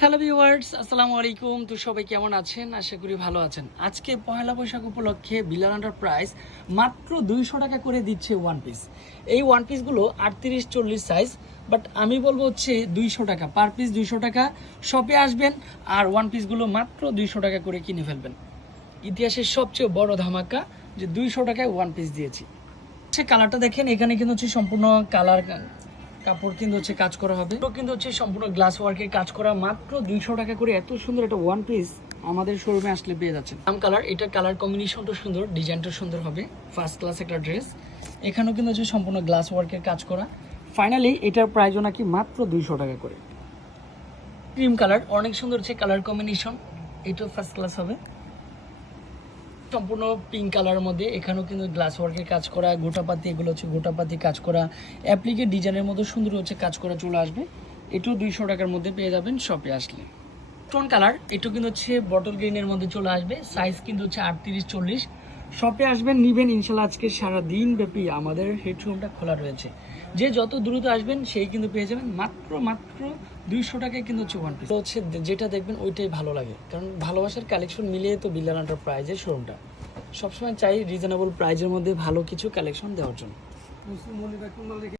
Hello viewers আসসালামু আলাইকুম। তো সবাই কেমন আছেন? আশা করি ভালো আছেন। আজকে পয়লা বৈশাখ উপলক্ষে বিলাল প্রাইস মাত্র দুইশো টাকা করে দিচ্ছে ওয়ান পিস এই ওয়ান পিসগুলো আটত্রিশ, চল্লিশ সাইজ বাট আমি বলব হচ্ছে দুইশো টাকা। পার পিস দুইশো টাকা। শপে আসবেন আর ওয়ান পিসগুলো মাত্র দুইশো টাকা করে কিনে ফেলবেন। ইতিহাসের সবচেয়ে বড় ধামাকা যে দুইশো টাকায় ওয়ান পিস দিয়েছি। হচ্ছে কালারটা দেখেন, এখানে কিন্তু হচ্ছে সম্পূর্ণ কালার কাপড় কিন্তু হচ্ছে কাজ করা হবে। কিন্তু হচ্ছে সম্পূর্ণ গ্লাস ওয়ার্কের কাজ করা। মাত্র দুইশো টাকা করে এত সুন্দর একটা ওয়ান পিস আমাদের শোরুমে আসলে পেয়ে যাচ্ছেন। আম কালার এটা কালার কম্বিনেশনটা সুন্দর ডিজাইনটা সুন্দর হবে। ফার্স্ট ক্লাস একটা ড্রেস এখানেও কিন্তু হচ্ছে সম্পূর্ণ গ্লাস ওয়ার্কের কাজ করা। ফাইনালি এটার প্রাইসও নাকি মাত্র দুইশো টাকা করে। ক্রিম কালার অনেক সুন্দর হচ্ছে কালার কম্বিনেশন এটাও ফার্স্ট ক্লাস হবে। সম্পূর্ণ পিঙ্ক কালারের মধ্যে। এখানেও কিন্তু গ্লাস ওয়ার্কের কাজ করা, গোটাপাতি, এগুলো হচ্ছে গোটাপাতি কাজ করা। অ্যাপ্লিকের ডিজাইনের মধ্যে সুন্দর হচ্ছে কাজ করা চলে আসবে। এটাও দুইশো টাকার মধ্যে পেয়ে যাবেন শপে আসলে। স্টোন কালার এটা কিন্তু হচ্ছে বটল গ্রিনের মধ্যে চলে আসবে। সাইজ কিন্তু হচ্ছে আটত্রিশ, চল্লিশ। শপে আসবেন, নিবেন ইনশাল্লাহ আজকে সারা দিন ব্যাপী আমাদের হেডরুমটা খোলা রয়েছে। যে যত দ্রুত আসবেন, সেই কিন্তু পেয়ে যাবেন। মাত্র মাত্র দুইশো টাকায় কিন্তু হচ্ছে ওয়ান পিস হচ্ছে যেটা দেখবেন, ওইটাই ভালো লাগে। কারণ ভালোবাসার কালেকশন মিলিয়ে তো বিল্লাল প্রাইজের শোরুমটা সবসময় চাই রিজনেবল প্রাইজের মধ্যে ভালো কিছু কালেকশন দেওয়ার জন্য।